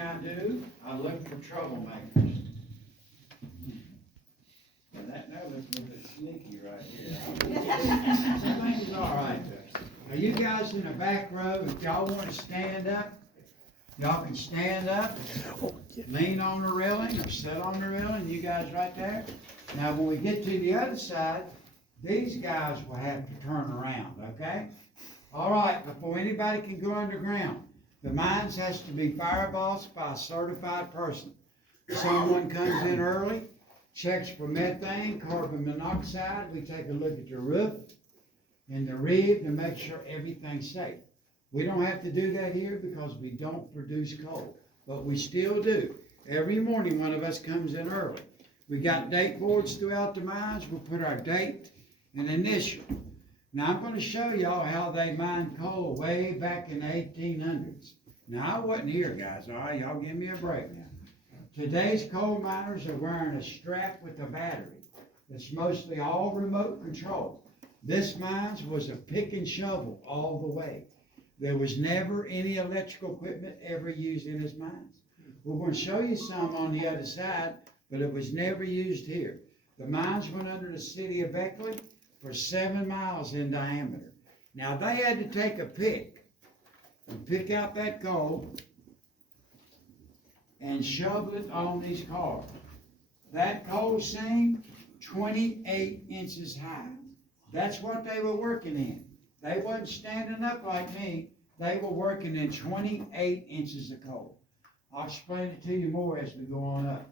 thing I do, I look for troublemakers. And that looks a little bit sneaky right here. Something's all right there. Now you guys in the back row, if y'all want to stand up, y'all can stand up, lean on the railing or sit on the railing, you guys right there. Now when we get to the other side, these guys will have to turn around, okay? All right, before anybody can go underground, the mines has to be firebossed by a certified person. Someone comes in early, checks for methane, carbon monoxide. We take a look at the roof and the rib to make sure everything's safe. We don't have to do that here because we don't produce coal, but we still do. Every morning, one of us comes in early. We got date boards throughout the mines. We'll put our date and initial. Now, I'm going to show y'all how they mined coal way back in the 1800s. Now, I wasn't here, guys, all right? Y'all give me a break now. Today's coal miners are wearing a strap with a battery. It's mostly all remote control. This mines was a pick and shovel all the way. There was never any electrical equipment ever used in his mines. We're going to show you some on the other side, but it was never used here. The mines went under the city of Beckley for 7 miles in diameter. Now they had to take a pick and pick out that coal and shovel it on these cars. That coal seam, 28 inches high. That's what they were working in. They wasn't standing up like me. They were working in 28 inches of coal. I'll explain it to you more as we go on up.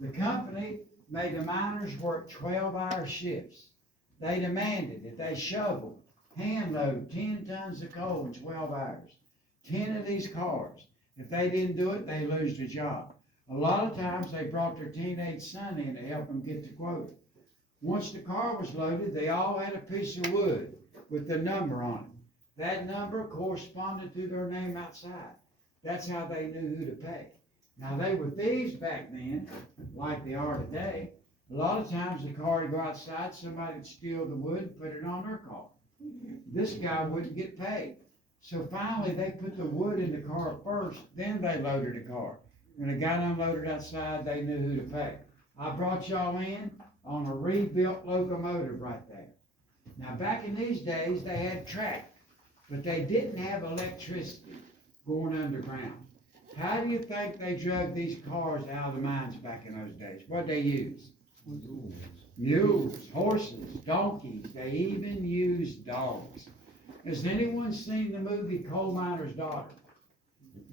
The company made the miners work 12-hour shifts. They demanded that they shovel, hand load 10 tons of coal in 12 hours. 10 of these cars. If they didn't do it, they lose the job. A lot of times they brought their teenage son in to help them get the quota. Once the car was loaded, they all had a piece of wood with the number on it. That number corresponded to their name outside. That's how they knew who to pay. Now they were thieves back then, like they are today. A lot of times the car would go outside, somebody would steal the wood and put it on their car. This guy wouldn't get paid. So finally they put the wood in the car first, then they loaded the car. When it got unloaded outside, they knew who to pay. I brought y'all in on a rebuilt locomotive right there. Now back in these days, they had track, but they didn't have electricity going underground. How do you think they drug these cars out of the mines back in those days? What'd they use? Mules, horses, donkeys. They even used dogs. Has anyone seen the movie Coal Miner's Daughter?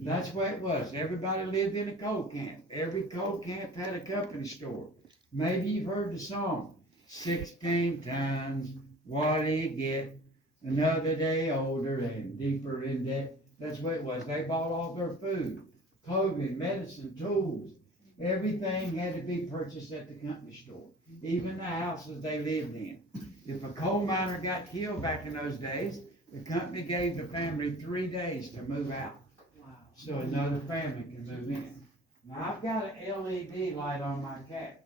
That's what it was. Everybody lived in a coal camp. Every coal camp had a company store. Maybe you've heard the song, 16 tons, what do you get? Another day older and deeper in debt. That's what it was. They bought all their food, clothing, medicine, tools. Everything had to be purchased at the company store, even the houses they lived in. If a coal miner got killed back in those days, the company gave the family 3 days to move out. Wow. So another family can move in. Now I've got an LED light on my cat.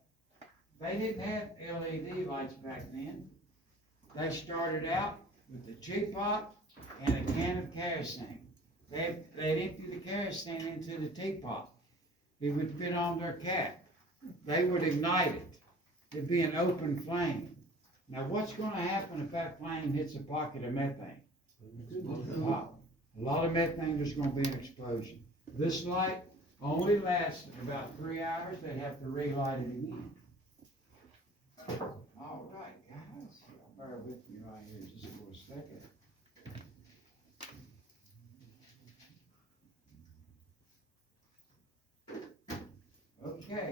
They didn't have LED lights back then. They started out with a teapot and a can of kerosene. They'd empty the kerosene into the teapot. It would fit on their cat. They would ignite it. It'd be an open flame. Now what's going to happen if that flame hits a pocket of methane? Wow. A lot of methane, there's going to be an explosion. This light only lasted about 3 hours. They'd have to relight it again. All right, guys. Bear with me right here just for a second. Okay,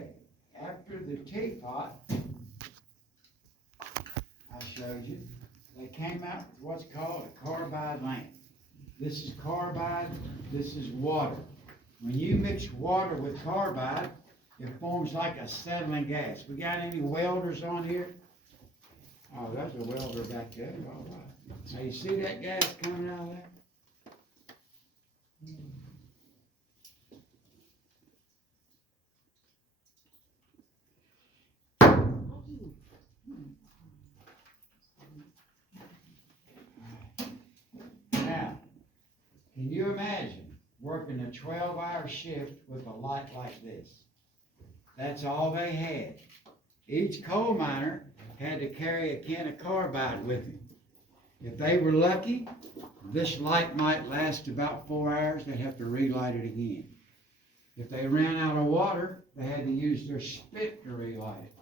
after the teapot I showed you, they came out with what's called a carbide lamp. This is carbide, this is water. When you mix water with carbide, it forms like a settling gas. We got any welders on here? Oh, there's a welder back there. All right. Now you see that gas coming out of there? Now, can you imagine working a 12-hour shift with a light like this. That's all they had. Each coal miner had to carry a can of carbide with him. If they were lucky, this light might last about 4 hours. They'd have to relight it again. If they ran out of water, they had to use their spit to relight it.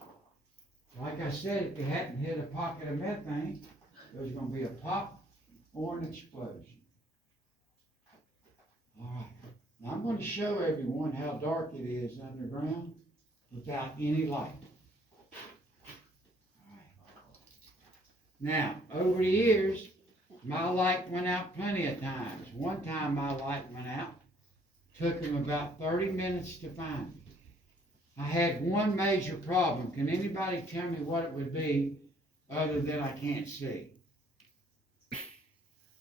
Like I said, if you hadn't hit a pocket of methane, there was going to be a pop or an explosion. All right. Now I'm going to show everyone how dark it is underground without any light. All right. Now, over the years, my light went out plenty of times. One time my light went out. Took them about 30 minutes to find me. I had one major problem. Can anybody tell me what it would be other than I can't see?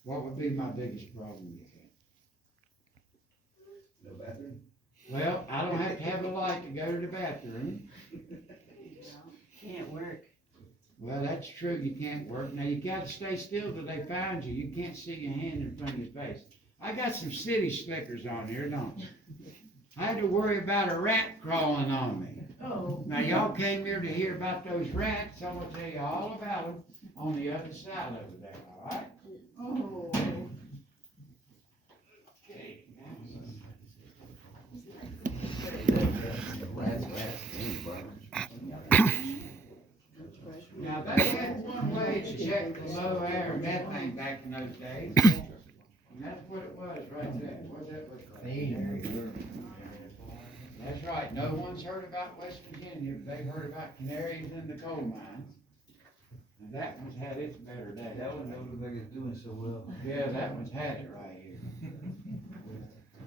What would be my biggest problem, you think? No bathroom? Well, I don't have to have a light to go to the bathroom. Can't work. Well, that's true, you can't work. Now, you got to stay still till they find you. You can't see your hand in front of your face. I got some city slickers on here, don't I? I had to worry about a rat crawling on me. Oh. Now, y'all came here to hear about those rats. I'm going to tell you all about them on the other side over there, all right? Oh. Okay. Now, they had one way to check the low air methane back in those days. And that's what it was right there. What's that look like? That's right. No one's heard about West Virginia, but they've heard about canaries in the coal mines. And that one's had its better day. That one don't look like it's doing so well. Yeah, that one's had it right here.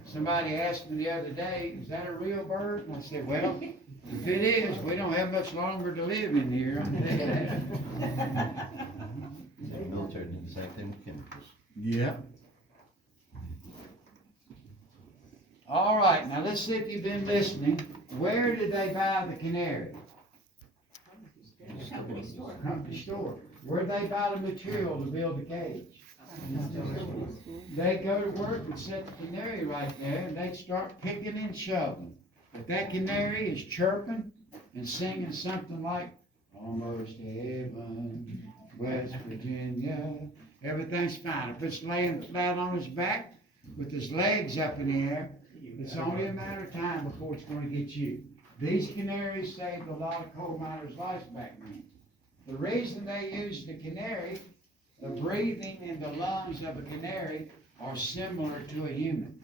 Somebody asked me the other day, is that a real bird? And I said, well, if it is, we don't have much longer to live in here. I tell you that. The military did the same thing with chemicals. Yeah. All right, now let's see if you've been listening. Where did they buy the canary? Company store. Company store. Where'd they buy the material to build the cage? They go to work and set the canary right there, and they'd start picking and shoveling. If that canary is chirping and singing something like, almost heaven, West Virginia, everything's fine. If it's laying flat on his back with his legs up in the air, it's only a matter of time before it's going to get you. These canaries saved a lot of coal miners' lives back then. The reason they used the canary, the breathing in the lungs of a canary are similar to a human.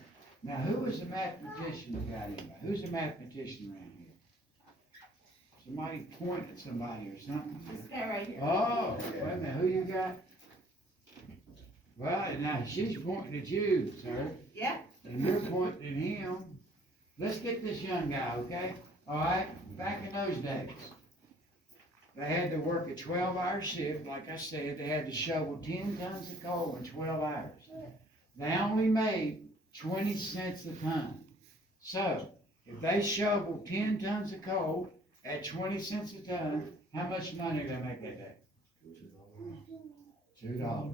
Now, who is a mathematician that got anybody? Who's a mathematician around here? Somebody point at somebody or something. This guy right here. Oh, wait a minute, who you got? Well, now she's pointing at you, sir. Yeah. And you're pointing at him. Let's get this young guy, okay? All right, back in those days, they had to work a 12-hour shift. Like I said, they had to shovel 10 tons of coal in 12 hours. They only made 20 cents a ton. So, if they shoveled 10 tons of coal at 20 cents a ton, how much money did they make that day? $2.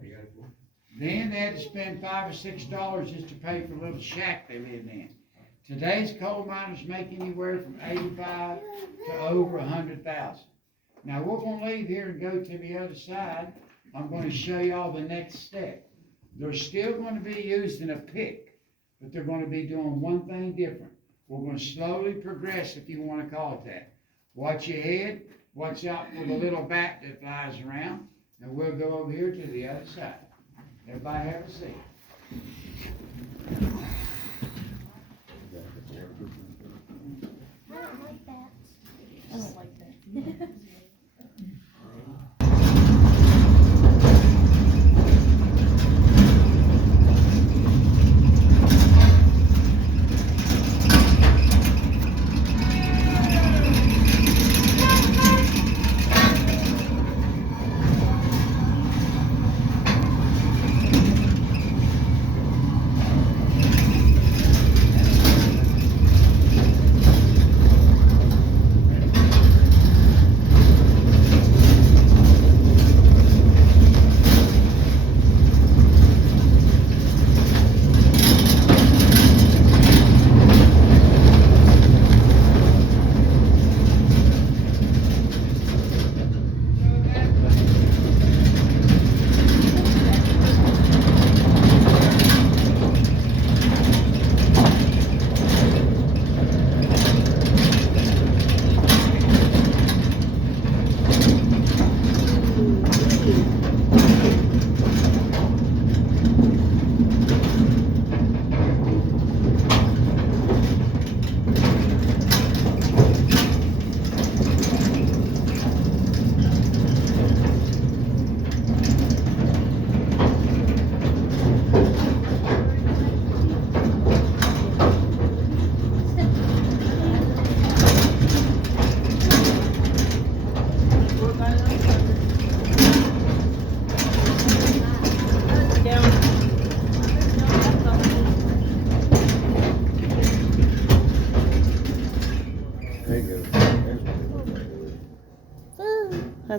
Then they had to spend $5 or $6 just to pay for the little shack they lived in. Today's coal miners make anywhere from 85 to over 100,000. Now we're going to leave here and go to the other side. I'm going to show you all the next step. They're still going to be using a pick, but they're going to be doing one thing different. We're going to slowly progress, if you want to call it that. Watch your head. Watch out for the little bat that flies around. And we'll go over here to the other side. Everybody have a seat. I don't like that. I don't like that.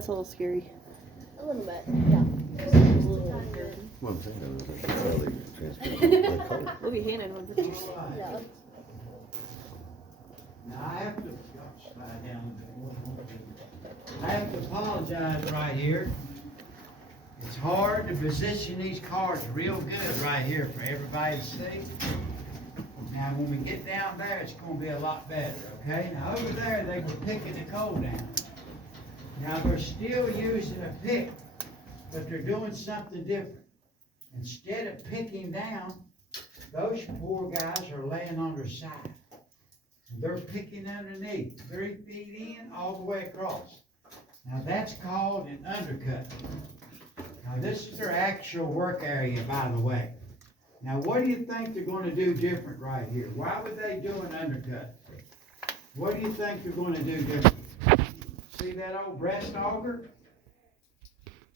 That's a little scary. A little bit, yeah. Just a tiny bit. One thing I was like, that's how they transfer the color. We'll be handed one picture. Yeah. Now, I have to, slide down a bit more. I have to apologize right here. It's hard to position these cars real good right here for everybody to see. Now, when we get down there, it's gonna be a lot better, okay? Now, over there, they were picking the coal down. Now, they're still using a pick, but they're doing something different. Instead of picking down, those poor guys are laying on their side. They're picking underneath, 3 feet in, all the way across. Now, that's called an undercut. Now, this is their actual work area, by the way. Now, what do you think they're gonna do different right here? Why would they do an undercut? What do you think they're gonna do different? See that old breast auger?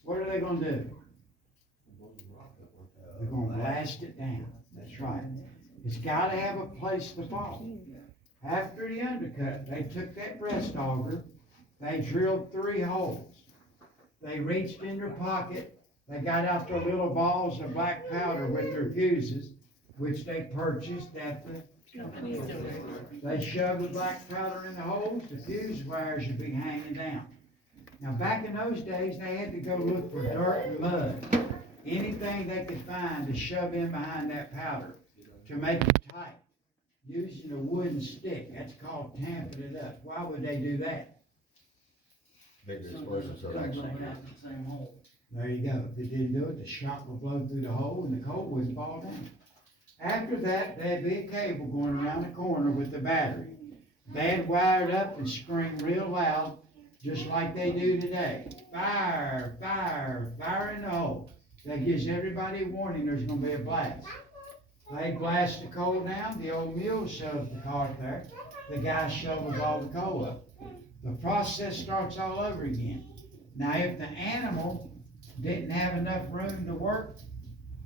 What are they gonna do? They're gonna blast it down. That's right. It's gotta have a place to fall. After the undercut, they took that breast auger, they drilled 3 holes. They reached in their pocket, they got out their little balls of black powder with their fuses, which they purchased at the, they shoved the black powder in the holes, the fuse wires would be hanging down. Now, back in those days, they had to go look for dirt and mud, anything they could find to shove in behind that powder to make it tight, using a wooden stick. That's called tamping it up. Why would they do that? Bigger explosions are actually. There you go. If it didn't do it, the shot would blow through the hole and the coal wouldn't fall down. After that, there'd be a cable going around the corner with the battery. They'd wire it up and scream real loud, just like they do today. Fire, fire, fire in the hole. That gives everybody a warning there's gonna be a blast. They blast the coal down, the old mule shoves the cart there, the guy shovels all the coal up. The process starts all over again. Now, if the animal didn't have enough room to work,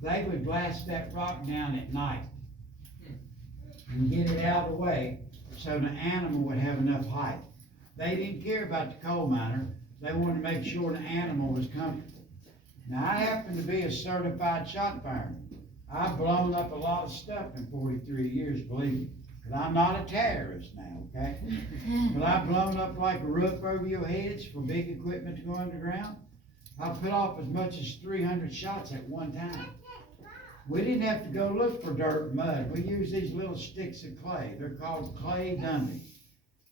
they would blast that rock down at night and get it out of the way so the animal would have enough height. They didn't care about the coal miner. They wanted to make sure the animal was comfortable. Now, I happen to be a certified shot fireman. I've blown up a lot of stuff in 43 years, believe me. But I'm not a terrorist now, okay? But I've blown up like a roof over your heads for big equipment to go underground. I put off as much as 300 shots at one time. We didn't have to go look for dirt and mud. We used these little sticks of clay. They're called clay dummies.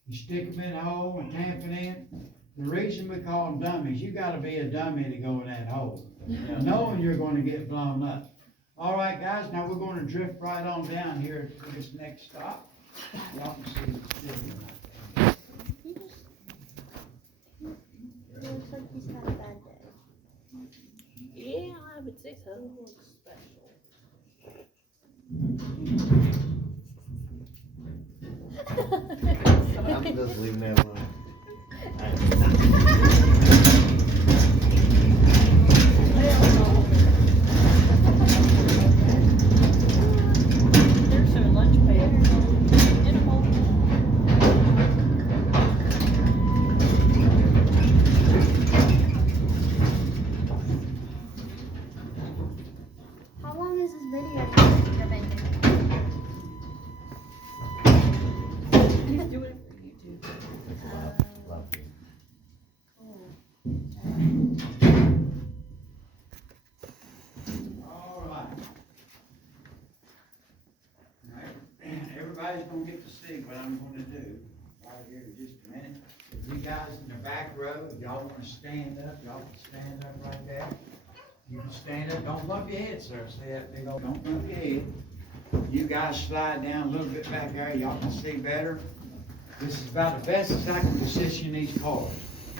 You stick them in a hole and tamp it in. The reason we call them dummies, you gotta be a dummy to go in that hole, knowing you're gonna get blown up. All right, guys, now we're gonna drift right on down here to this next stop. Y'all can see the city right there. It looks like he's had a bad day. Yeah, I would say so. I'm just leaving that one. There's their lunch pail. Animal. How long is this video you're making? He's doing it for YouTube. All right. Now, everybody's gonna get to see what I'm gonna do right here in just a minute. You guys in the back row, if y'all wanna stand up, y'all can stand up right there. You can stand up, don't bump your head, sir, see that big old, don't bump your head. You guys slide down a little bit back there, y'all can see better. This is about the best as I can position these cars.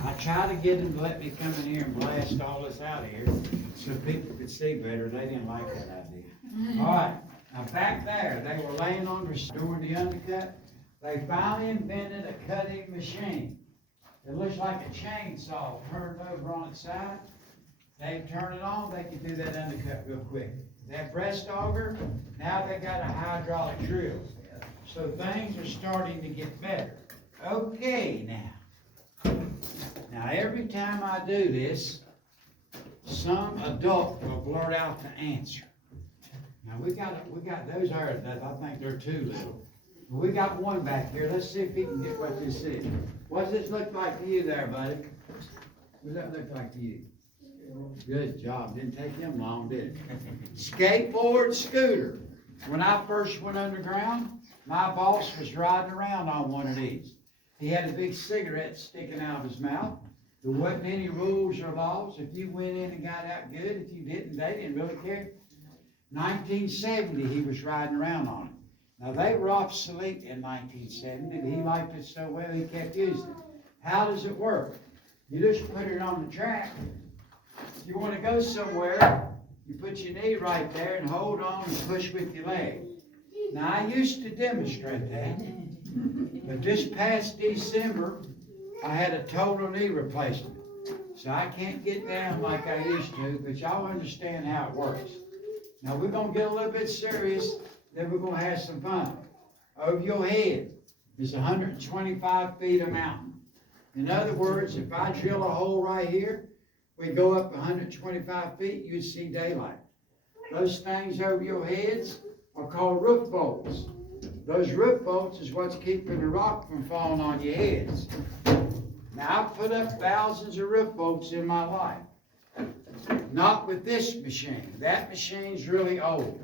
I try to get them to let me come in here and blast all this out of here so people could see better. They didn't like that idea. All right, now back there, they were laying on their, doing the undercut. They finally invented a cutting machine. It looks like a chainsaw turned over on its side. They turn it on, they can do that undercut real quick. That breast auger, now they got a hydraulic drill. So things are starting to get better. Okay, now. Now, every time I do this, some adult will blurt out the answer. Now, we got those are, I think they're too little. But we got one back here. Let's see if he can get what this is. What does this look like to you there, buddy? What does that look like to you? Good job. Didn't take him long, did it? Skateboard scooter. When I first went underground, my boss was riding around on one of these. He had a big cigarette sticking out of his mouth. There wasn't any rules or laws. If you went in and got out good, if you didn't, they didn't really care. 1970, he was riding around on it. Now, they were obsolete in 1970, but he liked it so well he kept using it. How does it work? You just put it on the track. If you want to go somewhere, you put your knee right there and hold on and push with your leg. Now, I used to demonstrate that, but this past December, I had a total knee replacement. So I can't get down like I used to, but y'all understand how it works. Now, we're going to get a little bit serious, then we're going to have some fun. Over your head is 125 feet of mountain. In other words, if I drill a hole right here, we go up 125 feet, you'd see daylight. Those things over your heads are called roof bolts. Those roof bolts is what's keeping the rock from falling on your heads. Now, I've put up thousands of roof bolts in my life. Not with this machine. That machine's really old.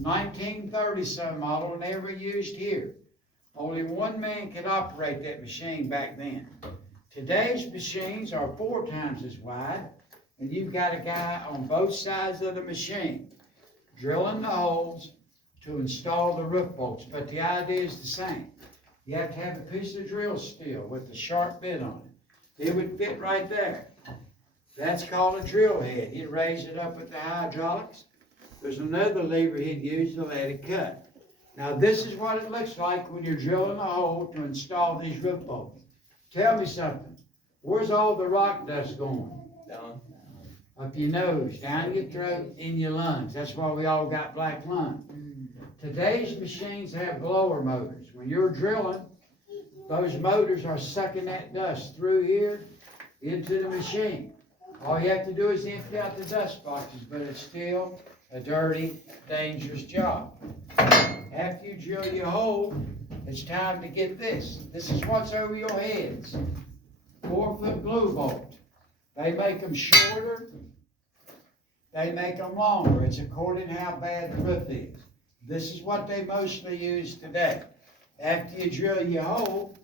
1930-some model, never used here. Only one man could operate that machine back then. Today's machines are 4 times as wide, and you've got a guy on both sides of the machine drilling the holes to install the roof bolts. But the idea is the same. You have to have a piece of drill steel with a sharp bit on it. It would fit right there. That's called a drill head. He'd raise it up with the hydraulics. There's another lever he'd use to let it cut. Now, this is what it looks like when you're drilling a hole to install these roof bolts. Tell me something. Where's all the rock dust going? Down. Up your nose, down your throat, in your lungs. That's why we all got black lungs. Today's machines have blower motors. When you're drilling, those motors are sucking that dust through here into the machine. All you have to do is empty out the dust boxes, but it's still a dirty, dangerous job. After you drill your hole, it's time to get this. This is what's over your heads. 4-foot glue bolt. They make them shorter. They make them longer. It's according to how bad the roof is. This is what they mostly use today. After you drill your hole,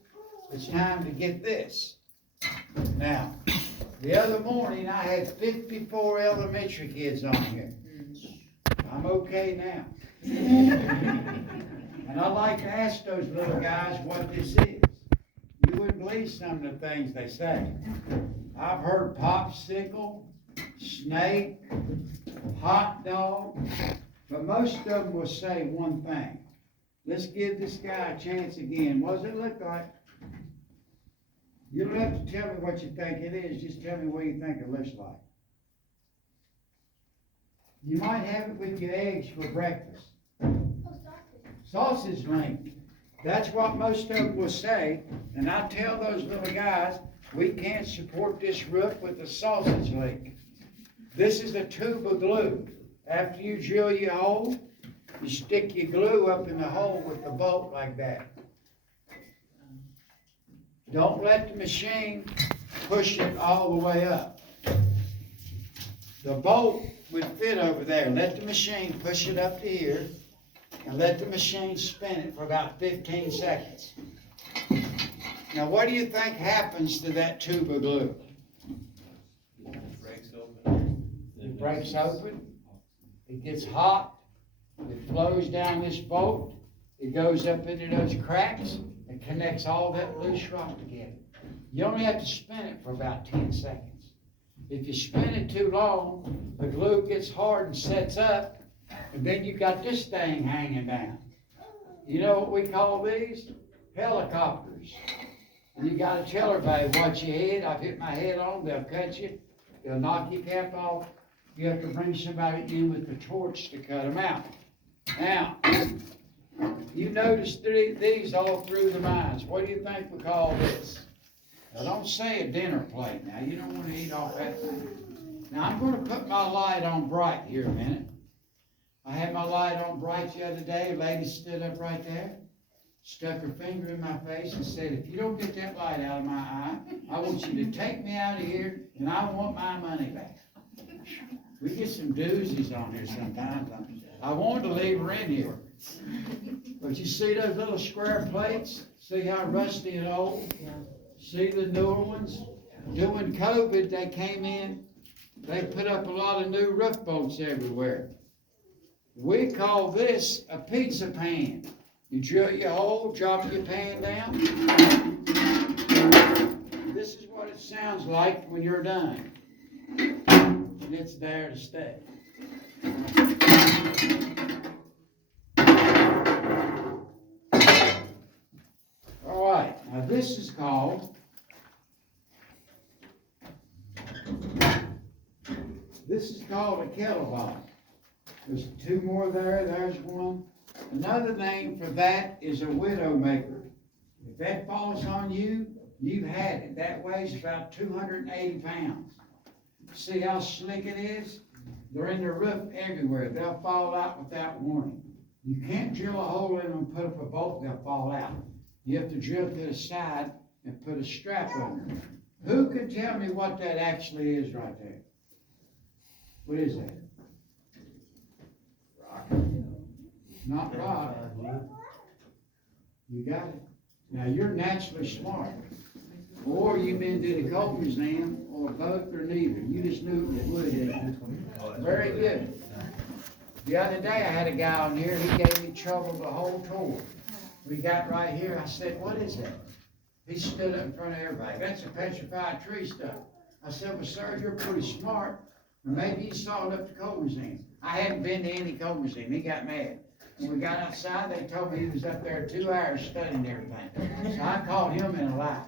it's time to get this. Now, the other morning I had 54 elementary kids on here. I'm okay now. And I like to ask those little guys what this is. You wouldn't believe some of the things they say. I've heard popsicle, snake, hot dog, but most of them will say one thing. Let's give this guy a chance again. What does it look like? You don't have to tell me what you think it is. Just tell me what you think it looks like. You might have it with your eggs for breakfast. Sausage link. That's what most of them will say. And I tell those little guys, we can't support this roof with a sausage link. This is a tube of glue. After you drill your hole, you stick your glue up in the hole with the bolt like that. Don't let the machine push it all the way up. The bolt would fit over there. Let the machine push it up to here and let the machine spin it for about 15 seconds. Now, what do you think happens to that tube of glue? Breaks open. It breaks open. It gets hot. It flows down this bolt. It goes up into those cracks and connects all that loose rock together. You only have to spin it for about 10 seconds. If you spin it too long, the glue gets hard and sets up, and then you got this thing hanging down. You know what we call these? Helicopters. And you got to tell everybody, watch your head. I've hit my head on, they'll cut you. They'll knock your cap off. You have to bring somebody in with the torch to cut them out. Now, you notice these all through the mines. What do you think we call this? Now, don't say a dinner plate now, you don't wanna eat off that thing. Now, I'm gonna put my light on bright here a minute. I had my light on bright the other day, a lady stood up right there, stuck her finger in my face and said, if you don't get that light out of my eye, I want you to take me out of here and I want my money back. We get some doozies on here sometimes. I wanted to leave her in here. But you see those little square plates? See how rusty and old? See the newer ones? During COVID, they came in, they put up a lot of new roof bolts everywhere. We call this a pizza pan. You drill your hole, drop your pan down. This is what it sounds like when you're done. And it's there to stay. All right, now this is called a kettle bottom. There's two more there, there's one. Another name for that is a widow maker. If that falls on you, you've had it. That weighs about 280 pounds. See how slick it is? They're in the roof everywhere. They'll fall out without warning. You can't drill a hole in them and put up a bolt, they'll fall out. You have to drill to the side and put a strap under it. Who can tell me what that actually is right there? What is that? Rock. Not rock. You got it. Now you're naturally smart. Or you've been to the coal museum, or both, or neither. You just knew it would. Very good. The other day I had a guy on here, he gave me trouble the whole tour. We got right here, I said, what is that? He stood up in front of everybody. That's a petrified tree stuff. I said, well, sir, you're pretty smart. Or maybe you saw it up at the coal museum. I hadn't been to any coal museum. He got mad. When we got outside, they told me he was up there 2 hours studying everything. So I called him in a lie.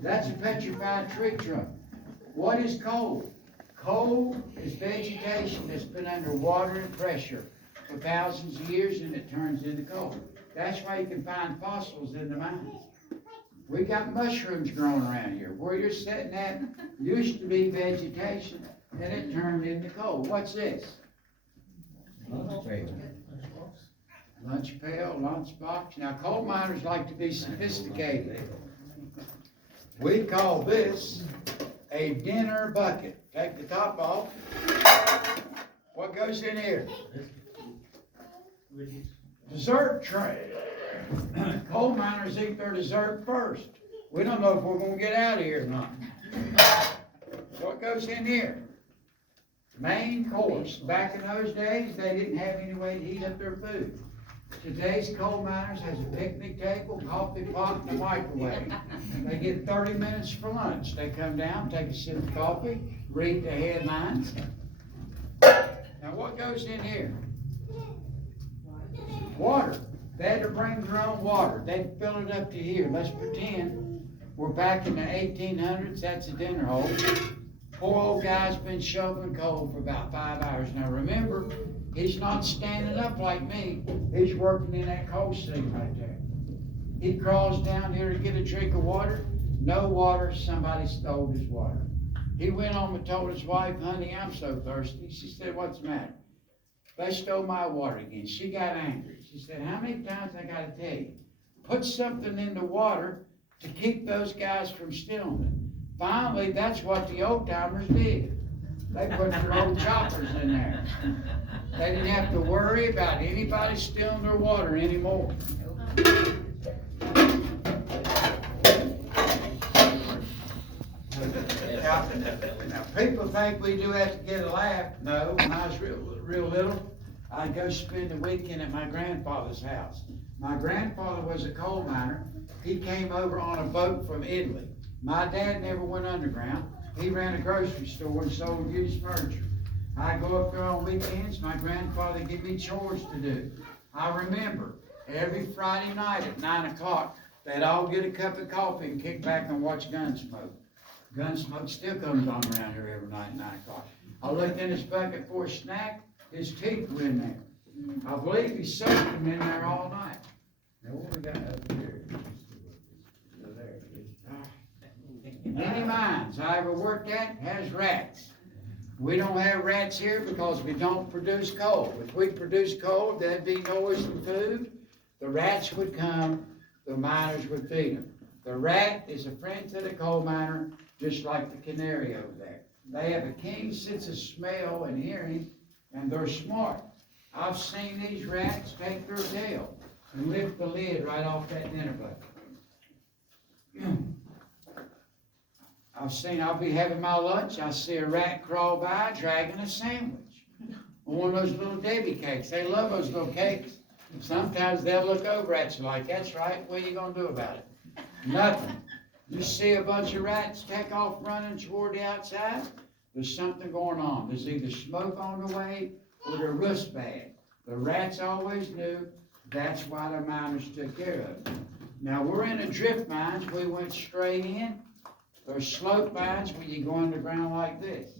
That's a petrified tree trunk. What is coal? Coal is vegetation that's been under water and pressure for thousands of years, and it turns into coal. That's why you can find fossils in the mines. We got mushrooms growing around here. Where you're sitting at used to be vegetation, and it turned into coal. What's this? Lunch pail, lunch box. Now, coal miners like to be sophisticated. We call this a dinner bucket. Take the top off. What goes in here? Dessert tray. Coal miners eat their dessert first. We don't know if we're going to get out of here or not. What goes in here? Main course. Back in those days, they didn't have any way to heat up their food. Today's coal miners has a picnic table, coffee pot, and a microwave. They get 30 minutes for lunch. They come down, take a sip of coffee, read the headlines. Now what goes in here? Water. They had to bring their own water. They'd fill it up to here. Let's pretend we're back in the 1800s. That's a dinner hole. Poor old guy's been shoveling coal for about 5 hours. Now remember, he's not standing up like me. He's working in that coal seam right there. He crawls down here to get a drink of water. No water. Somebody stole his water. He went home and told his wife, honey, I'm so thirsty. She said, what's the matter? They stole my water again. She got angry. She said, how many times I got to tell you? Put something in the water to keep those guys from stealing it. Finally, that's what the old timers did. They put their old choppers in there. They didn't have to worry about anybody stealing their water anymore. Now, people think we do have to get a laugh. No, when I was real little, I'd go spend the weekend at my grandfather's house. My grandfather was a coal miner. He came over on a boat from Italy. My dad never went underground. He ran a grocery store and sold used furniture. I go up there on weekends. My grandfather gave me chores to do. I remember every Friday night at 9 o'clock, they'd all get a cup of coffee and kick back and watch Gunsmoke. Gunsmoke still comes on around here every night at 9 o'clock. I looked in his bucket for a snack. His teeth were in there. I believe he soaked them in there all night. Now what we got up here? So there it is. mines I ever worked at has rats. We don't have rats here because we don't produce coal. If we produced coal, there'd be noise and food. The rats would come, the miners would feed them. The rat is a friend to the coal miner, just like the canary over there. They have a keen sense of smell and hearing, and they're smart. I've seen these rats take their tail and lift the lid right off that dinner bucket. I'll be having my lunch, I see a rat crawl by dragging a sandwich. One of those little Debbie cakes. They love those little cakes. Sometimes they'll look over at you like, that's right, what are you gonna do about it? Nothing. You see a bunch of rats take off running toward the outside, there's something going on. There's either smoke on the way or the roof's bad. The rats always knew that's why the miners took care of it. Now, we're in a drift mines, we went straight in. There's slope mines when you go underground like this.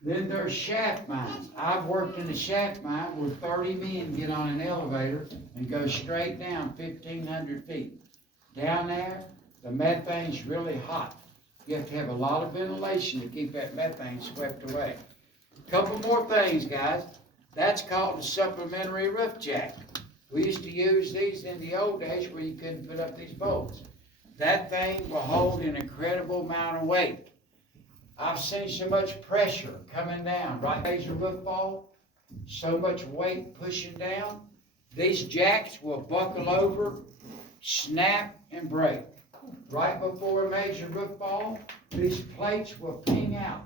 Then there's shaft mines. I've worked in a shaft mine where 30 men get on an elevator and go straight down 1,500 feet. Down there, the methane's really hot. You have to have a lot of ventilation to keep that methane swept away. A couple more things, guys. That's called a supplementary roof jack. We used to use these in the old days where you couldn't put up these bolts. That thing will hold an incredible amount of weight. I've seen so much pressure coming down, right as your roof fall, so much weight pushing down. These jacks will buckle over, snap, and break. Right before a major roof fall, these plates will ping out.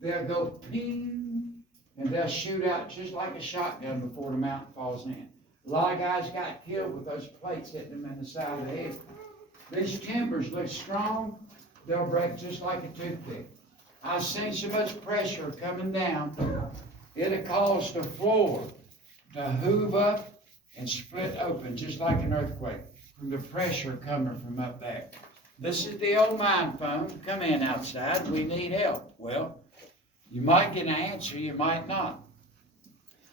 They'll go ping, and they'll shoot out just like a shotgun before the mountain falls in. A lot of guys got killed with those plates hitting them in the side of the head. These timbers look strong, they'll break just like a toothpick. I've seen so much pressure coming down, it'll cause the floor to hoof up and split open just like an earthquake from the pressure coming from up there. This is the old mine phone. Come in outside, we need help. Well, you might get an answer, you might not.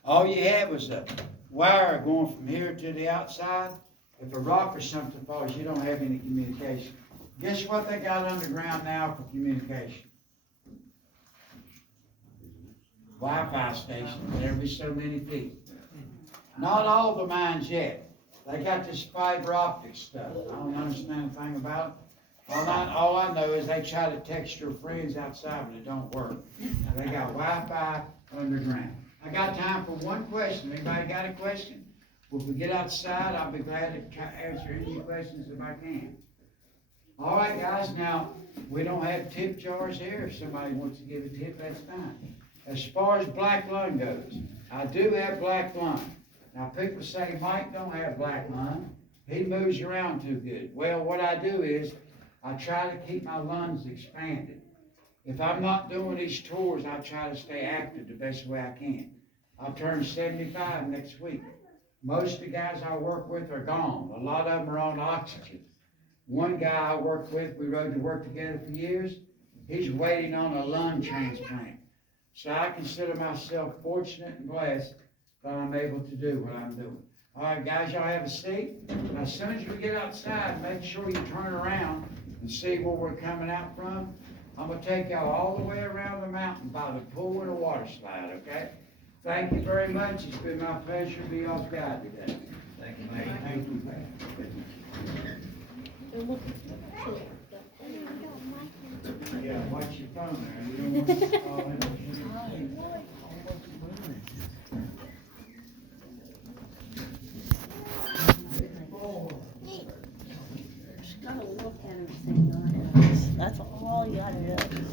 All you have is a wire going from here to the outside. If a rock or something falls, you don't have any communication. Guess what they got underground now for communication? Wi-Fi stations every so many feet. Not all the mines yet. They got this fiber optic stuff. I don't understand a thing about it. All I know is they try to text your friends outside, but it don't work. They got Wi-Fi underground. I got time for one question. Anybody got a question? Well, if we get outside, I'll be glad to answer any questions if I can. All right, guys, now, we don't have tip jars here. If somebody wants to give a tip, that's fine. As far as black lung goes, I do have black lung. Now, people say Mike don't have black lung. He moves around too good. Well, what I do is I try to keep my lungs expanded. If I'm not doing these tours, I try to stay active the best way I can. I'll turn 75 next week. Most of the guys I work with are gone. A lot of them are on oxygen. One guy I worked with, we rode to work together for years, he's waiting on a lung transplant. So I consider myself fortunate and blessed that I'm able to do what I'm doing. All right, guys, y'all have a seat. Now, as soon as we get outside, make sure you turn around and see where we're coming out from. I'm going to take y'all all the way around the mountain by the pool and the water slide, okay? Thank you very much. It's been my pleasure to be y'all's guide today. Thank you, Mike. Thank you. Yeah, watch your phone there. You don't want to fall in. Just gotta look at everything. That's all you gotta do.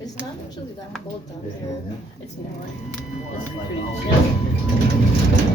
It's not actually that cold down there. It's not. It's pretty chill.